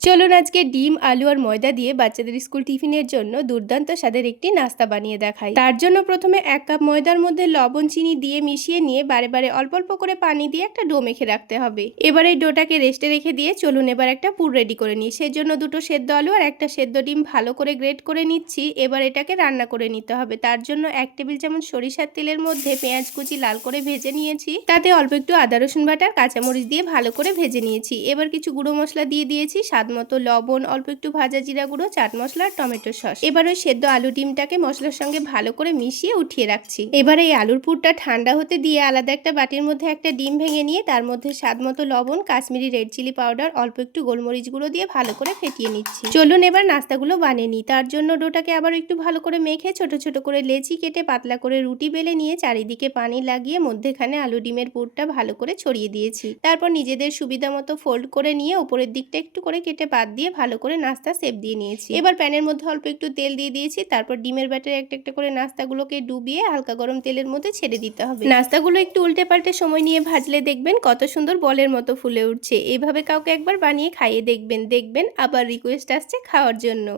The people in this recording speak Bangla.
চলুন আজকে ডিম, আলু আর ময়দা দিয়ে বাচ্চাদের স্কুল টিফিনের জন্য দুর্দান্ত স্বাদের একটি নাস্তা বানিয়ে দেখাই। তার জন্য প্রথমে 1 কাপ ময়দার মধ্যে লবণ চিনি দিয়ে মিশিয়ে নিয়ে বারে বারে অল্প অল্প করে পানি দিয়ে একটা ডো মেখে রাখতে হবে। এবার এই ডোটাকে রেস্টে রেখে দিয়ে চলুন এবার একটা পুর রেডি করে নিই। সেজন্য 2টো সেদ্ধ আলু আর একটা সেদ্ধ ডিম ভালো করে গ্রেট করে নিচ্ছি। এবার এটাকে রান্না করে নিতে হবে। তার জন্য 1 টেবিল চামচ সরিষার তেলের মধ্যে পেঁয়াজ কুচি লাল করে ভেজে নিয়েছি। তাতে অল্প একটু আদা রসুন বাটা আর কাঁচামরিচ দিয়ে ভালো করে ভেজে নিয়েছি। এবার কিছু গুঁড়ো মশলা দিয়ে দিয়েছি, স্বাদ মতো লবণ, অল্প একটু ভাজা জিরা গুঁড়ো, চাট মশলা আর টমেটো সস। এবার ওই সেদ্ধ আলু ডিমটাকে মশলার সঙ্গে ভালো করে মিশিয়ে উঠিয়ে রাখছি। এবার এই আলুর পুরটা ঠান্ডা হতে দিয়ে আলাদা একটা বাটির মধ্যে একটা ডিম ভেঙে নিয়ে তার মধ্যে স্বাদ মতো লবণ, কাশ্মীরি রেড চিলি পাউডার, অল্প একটু গোলমরিচ গুঁড়ো দিয়ে ভালো করে ফেটিয়ে নিচ্ছি। চলুন এবার নাস্তাগুলো বানিয়ে নিই। তার জন্য ডোটাকে আবার একটু ভালো করে মেখে ছোট ছোট করে লেচি কেটে পাতলা করে রুটি বেলে নিয়ে চারিদিকে পানি লাগিয়ে মধ্যেখানে আলু ডিমের পুরটা ভালো করে ছড়িয়ে দিয়েছি। তারপর নিজেদের সুবিধা মতো ফোল্ড করে নিয়ে উপরের দিকটা একটু করে কেটে পাত দিয়ে ভালো করে নাস্তা শেপ দিয়ে নিয়েছি। এবার প্যানের মধ্যে অল্প একটু তেল দিয়ে দিয়েছি। তারপর ডিমের ব্যাটারে একটা একটা করে নাস্তাগুলোকে ডুবিয়ে হালকা গরম তেলের মধ্যে ছেড়ে দিতে হবে। নাস্তাগুলো একটু উল্টে পাল্টে সময় নিয়ে ভাজলে দেখবেন কত সুন্দর বলের মতো ফুলে উঠছে। এইভাবে কাউকে একবার বানিয়ে খাইয়ে দেখবেন, দেখবেন আবার রিকোয়েস্ট আসছে খাওয়ার জন্য।